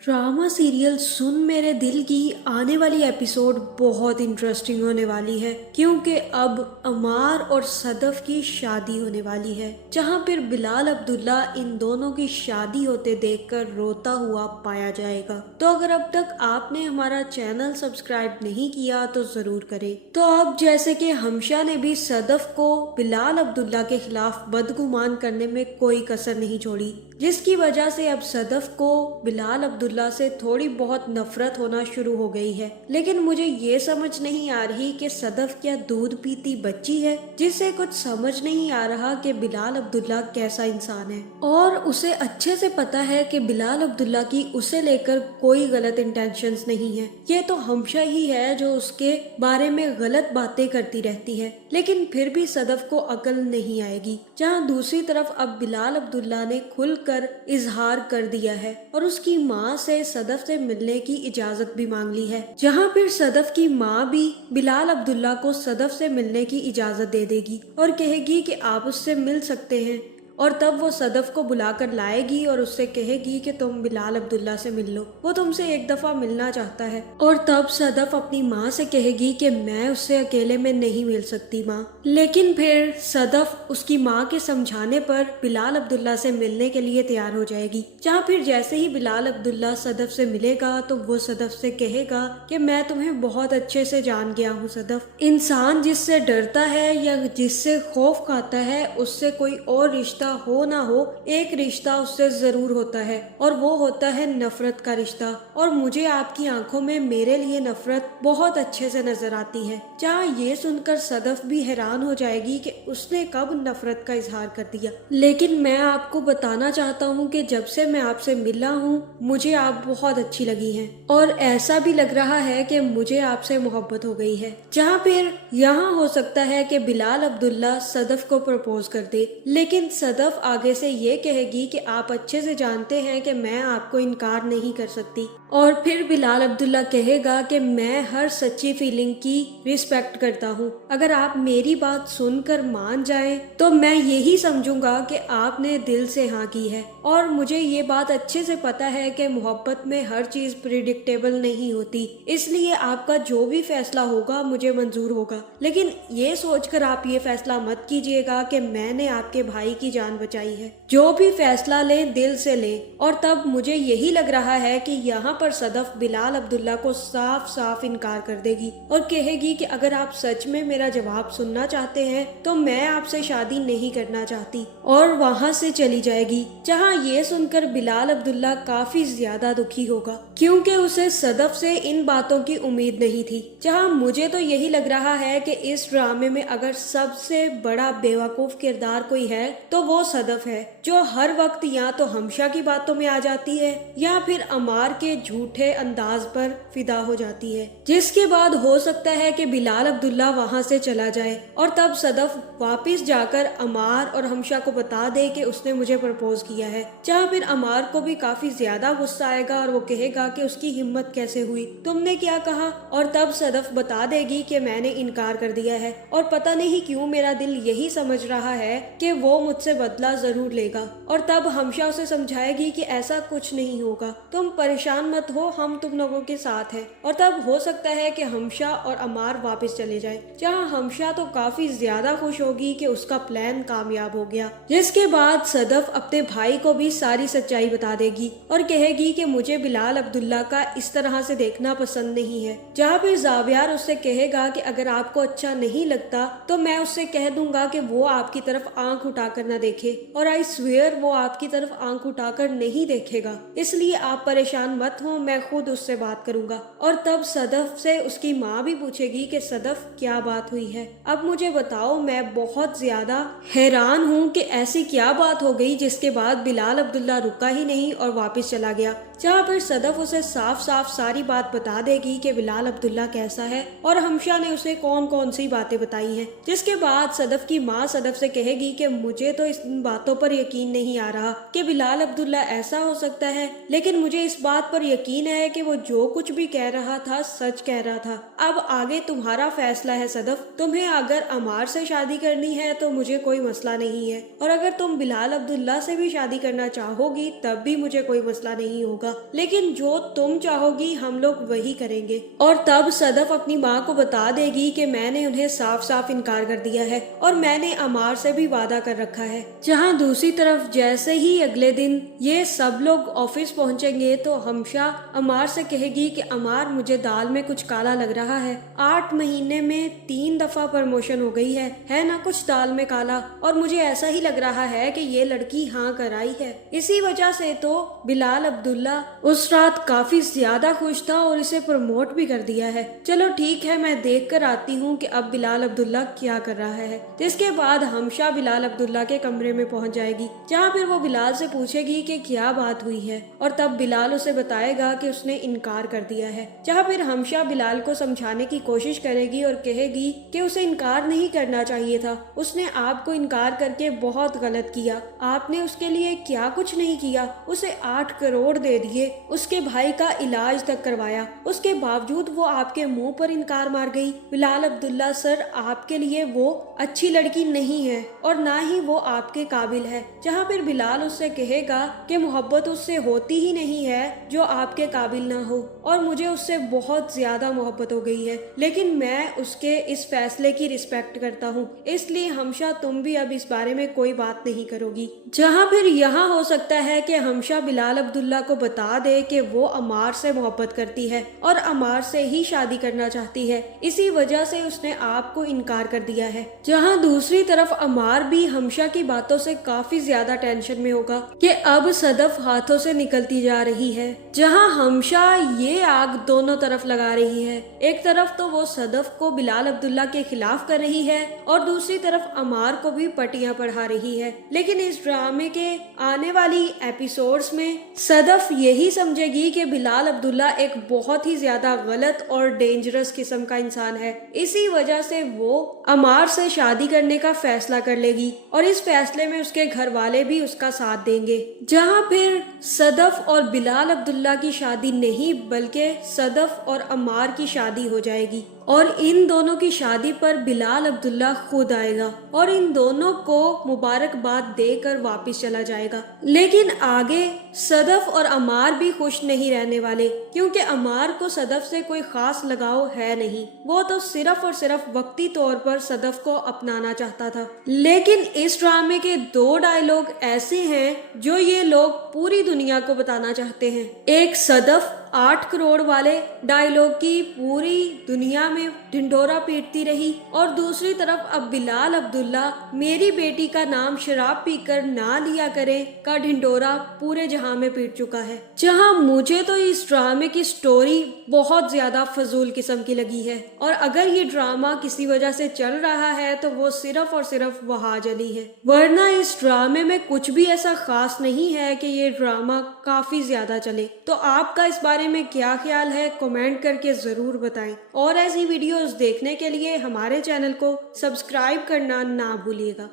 Drama serial सुन मेरे दिल की आने वाली एपिसोड बहुत इंटरेस्टिंग होने वाली है, क्योंकि अब अमार और सदफ की शादी होने वाली है, जहां फिर बिलाल अब्दुल्ला इन दोनों की शादी होते देखकर रोता हुआ पाया जाएगा। तो अगर अब तक आपने हमारा चैनल सब्सक्राइब नहीं किया तो जरूर करें। तो अब जैसे कि हमशा ने भी सदफ को बिलाल अब्दुल्ला के खिलाफ बदगुमान करने में कोई कसर नहीं छोड़ी, जिसकी वजह से अब सदफ को बिलाल अब्दुल्ला से थोड़ी बहुत नफरत होना शुरू हो गई है। लेकिन मुझे ये समझ नहीं आ रही कि सदफ क्या दूध पीती बच्ची है, जिसे कुछ समझ नहीं आ रहा कि बिलाल अब्दुल्ला कैसा इंसान है, और उसे अच्छे से पता है कि बिलाल अब्दुल्ला की उसे लेकर कोई गलत इंटेंशंस नहीं है। ये तो हमशा ही है जो उसके बारे में गलत बातें करती रहती है, लेकिन फिर भी सदफ को अकल नहीं आएगी। जहाँ दूसरी तरफ अब बिलाल अब्दुल्ला ने खुलकर इजहार कर दिया है और उसकी माँ से सदफ से मिलने की इजाजत भी मांग ली है, जहाँ फिर सदफ की माँ भी बिलाल अब्दुल्ला को सदफ से मिलने की इजाजत दे देगी और कहेगी कि आप उससे मिल सकते हैं, और तब वो सदफ को बुलाकर लाएगी और उससे कहेगी कि तुम बिलाल अब्दुल्ला से मिल लो, वो तुमसे एक दफा मिलना चाहता है। और तब सदफ अपनी माँ से कहेगी कि मैं उससे अकेले में नहीं मिल सकती माँ। लेकिन फिर सदफ उसकी माँ के समझाने पर बिलाल अब्दुल्ला से मिलने के लिए तैयार हो जाएगी, जहाँ फिर जैसे ही बिलाल अब्दुल्ला सदफ से मिलेगा तो वो सदफ से कहेगा कि मैं तुम्हें बहुत अच्छे से जान गया हूँ सदफ, इंसान जिससे डरता है या जिससे खौफ खाता है उससे कोई और रिश्ता हो ना हो, एक रिश्ता उससे जरूर होता है, और वो होता है नफरत का रिश्ता। और मुझे आपकी आंखों में मेरे लिए नफरत बहुत अच्छे से नजर आती है। जहाँ ये सुनकर सदफ भी हैरान हो जाएगी कि उसने कब नफरत का इजहार कर दिया। लेकिन मैं आपको बताना चाहता हूँ कि जब से मैं आपसे मिला हूँ मुझे आप बहुत अच्छी लगी हैं, और ऐसा भी लग रहा है कि मुझे आपसे मोहब्बत हो गई है। जहाँ फिर यहाँ हो सकता है कि बिलाल अब्दुल्ला सदफ को प्रपोज कर दे, लेकिन सदफ आगे से ये कहेगी कि आप अच्छे से जानते हैं कि मैं आपको इनकार नहीं कर सकती, और फिर बिलाल अब्दुल्ला कहेगा कि मैं हर सच्ची फीलिंग की रिस्पेक्ट करता हूँ, अगर आप मेरी बात सुनकर मान जाएं तो मैं यही समझूंगा कि आपने दिल से हाँ की है। और मुझे ये बात अच्छे से पता है कि मोहब्बत में हर चीज प्रिडिक्टेबल नहीं होती, इसलिए आपका जो भी फैसला होगा मुझे मंजूर होगा। लेकिन ये सोचकर आप ये फैसला मत कीजिएगा कि मैंने आपके भाई की जान बचाई है। जो भी फैसला ले दिल से ले। और तब मुझे यही लग रहा है कि यहाँ पर सदफ बिलाल अब्दुल्ला को साफ साफ इनकार कर देगी और कहेगी कि अगर आप सच में मेरा जवाब सुनना चाहते हैं तो मैं आपसे शादी नहीं करना चाहती, और वहाँ से चली जाएगी। जहाँ ये सुनकर बिलाल अब्दुल्ला काफी ज्यादा दुखी होगा, क्योंकि उसे सदफ से इन बातों की उम्मीद नहीं थी। जहाँ मुझे तो यही लग रहा है कि इस ड्रामे में अगर सबसे बड़ा बेवकूफ किरदार कोई है तो वो सदफ है, जो हर वक्त या तो हमशा की बातों में आ जाती है या फिर अमार के झूठे अंदाज पर फिदा हो जाती है, जिसके बाद हो सकता है कि बिलाल अब्दुल्ला वहाँ से चला जाए और तब सदफ वापस जाकर अमार और हमशा को बता दे कि उसने मुझे प्रपोज किया है। जहाँ फिर अमार को भी काफी ज्यादा गुस्सा आएगा और वो कहेगा कि उसकी हिम्मत कैसे हुई, तुमने क्या कहा, और तब सदफ बता देगी कि मैंने इनकार कर दिया है, और पता नहीं क्यों मेरा दिल यही समझ रहा है कि वो मुझसे बदला जरूर लेगा। और तब हमशा उसे समझाएगी कि ऐसा कुछ नहीं होगा, तुम परेशान मत हो, हम तुम लोगों के साथ हैं। और तब हो सकता है कि हमशा और अमार वापस चले जाएं, जहां हमशा तो काफी ज्यादा खुश होगी कि उसका प्लान कामयाब हो गया। जिसके बाद सदफ अपने भाई को भी सारी सच्चाई बता देगी और कहेगी कि मुझे बिलाल अब्दुल्ला का इस तरह से देखना पसंद नहीं है। जहाँ फिर जावियार उससे कहेगा कि अगर आपको अच्छा नहीं लगता तो मैं उससे कह दूंगा कि वो आपकी तरफ आंख उठाकर न देखे, और आई स्वेयर वो आपकी तरफ आंख उठाकर नहीं देखेगा, इसलिए आप परेशान मत हो, मैं खुद उससे बात करूंगा। और तब सदफ से उसकी माँ भी पूछेगी कि सदफ क्या बात हुई है, अब मुझे बताओ, मैं बहुत ज्यादा हैरान हूँ कि ऐसी क्या बात हो गई जिसके बाद बिलाल अब्दुल्ला रुका ही नहीं और वापस चला गया। जहाँ पर सदफ उसे साफ साफ सारी बात बता देगी कि बिलाल अब्दुल्ला कैसा है और हमशा ने उसे कौन कौन सी बातें बताई हैं। जिसके बाद सदफ की माँ सदफ से कहेगी कि मुझे तो इस बातों पर यकीन नहीं आ रहा कि बिलाल अब्दुल्ला ऐसा हो सकता है, लेकिन मुझे इस बात पर यकीन है कि वो जो कुछ भी कह रहा था सच कह रहा था। अब आगे तुम्हारा फैसला है सदफ, तुम्हें अगर अमार से शादी करनी है तो मुझे कोई मसला नहीं है, और अगर तुम बिलाल अब्दुल्ला से भी शादी करना चाहोगी तब भी मुझे कोई मसला नहीं होगा। होगा, लेकिन जो तुम चाहोगी हम लोग वही करेंगे। और तब सदफ अपनी माँ को बता देगी कि मैंने उन्हें साफ साफ इनकार कर दिया है और मैंने अमार से भी वादा कर रखा है। जहाँ दूसरी तरफ जैसे ही अगले दिन ये सब लोग ऑफिस पहुंचेंगे तो हमशा अमार से कहेगी कि अमार, मुझे दाल में कुछ काला लग रहा है। 8 महीने में 3 दफा प्रमोशन हो गई है ना कुछ दाल में काला, और मुझे ऐसा ही लग रहा है कि ये लड़की हाँ कर आई है। इसी वजह से तो बिलाल अब्दुल्ला उस रात काफी ज्यादा खुश था और इसे प्रमोट भी कर दिया है। चलो ठीक है, मैं देख कर आती हूँ कि अब बिलाल अब्दुल्ला क्या कर रहा है। जिसके बाद हमशा बिलाल अब्दुल्ला के कमरे में पहुंच जाएगी, जहाँ फिर वो बिलाल से पूछेगी कि क्या बात हुई है, और तब बिलाल उसे बताएगा कि उसने इनकार कर दिया है। जहाँ फिर हमशा बिलाल को समझाने की कोशिश करेगी और कहेगी कि उसे इनकार नहीं करना चाहिए था, उसने आपको इनकार करके बहुत गलत किया। आपने उसके लिए क्या कुछ नहीं किया, उसे 8 करोड़ दे दिए, उसके भाई का इलाज तक करवाया, उसके बावजूद वो आपके मुंह पर इनकार मार गई। बिलाल अब्दुल्ला सर, आपके लिए वो अच्छी लड़की नहीं है और ना ही वो आपके काबिल है। जहाँ फिर बिलाल उससे कहेगा कि मोहब्बत उससे होती ही नहीं है जो आपके काबिल ना हो, और मुझे उससे बहुत ज्यादा मोहब्बत हो गई है, लेकिन मैं उसके इस फैसले की रिस्पेक्ट करता हूँ, इसलिए हमशा तुम भी अब इस बारे में कोई बात नहीं करोगी। जहाँ फिर यहाँ हो सकता है कि हमशा बिलाल अब्दुल्ला को बता दे कि वो अमार से मोहब्बत करती है और अमार से ही शादी करना चाहती है, इसी वजह से उसने आपको इनकार कर दिया है। जहाँ दूसरी तरफ अमार भी हमशा की बातों से काफी ज्यादा टेंशन में होगा कि अब सदफ हाथों से निकलती जा रही है। जहाँ हमशा ये आग दोनों तरफ लगा रही है, एक तरफ तो वो सदफ को बिलाल अब्दुल्ला के खिलाफ कर रही है और दूसरी तरफ अमार को भी पटियां पढ़ा रही है। लेकिन इस ड्रामे के आने वाली एपिसोड्स में सदफ यही समझेगी कि बिलाल अब्दुल्ला एक बहुत ही ज्यादा गलत और डेंजरस किस्म का इंसान है, इसी वजह से वो अमार से शादी करने का फैसला कर लेगी और इस फैसले में उसके घर वाले भी उसका साथ देंगे। जहाँ फिर सदफ और बिलाल अब्दुल्ला की शादी नहीं बल्कि सदफ और अमार की शादी हो जाएगी, और इन दोनों की शादी पर बिलाल अब्दुल्ला खुद आएगा और इन दोनों को मुबारकबाद देकर वापस चला जाएगा। लेकिन आगे सदफ और अमार भी खुश नहीं रहने वाले, क्योंकि अमार को सदफ से कोई खास लगाव है नहीं, वो तो सिर्फ और सिर्फ वक्ती तौर पर सदफ को अपनाना चाहता था। लेकिन इस ड्रामे के 2 डायलॉग ऐसे हैं जो ये लोग पूरी दुनिया को बताना चाहते हैं। एक सदफ 8 करोड़ वाले डायलॉग की पूरी दुनिया में ढिंढोरा पीटती रही, और दूसरी तरफ अब बिलाल अब्दुल्ला मेरी बेटी का नाम शराब पीकर ना लिया करे का ढिंढोरा पूरे जहां में पीट चुका है। जहां मुझे तो इस ड्रामे की स्टोरी बहुत ज्यादा फजूल किस्म की लगी है, और अगर ये ड्रामा किसी वजह से चल रहा है तो वो सिर्फ और सिर्फ वहाज अली है, वरना इस ड्रामे में कुछ भी ऐसा खास नहीं है कि ये ड्रामा काफी ज्यादा चले। तो आपका इस बारे में क्या ख्याल है, कमेंट करके जरूर बताएं, और ऐसी वीडियोस देखने के लिए हमारे चैनल को सब्सक्राइब करना ना भूलिएगा।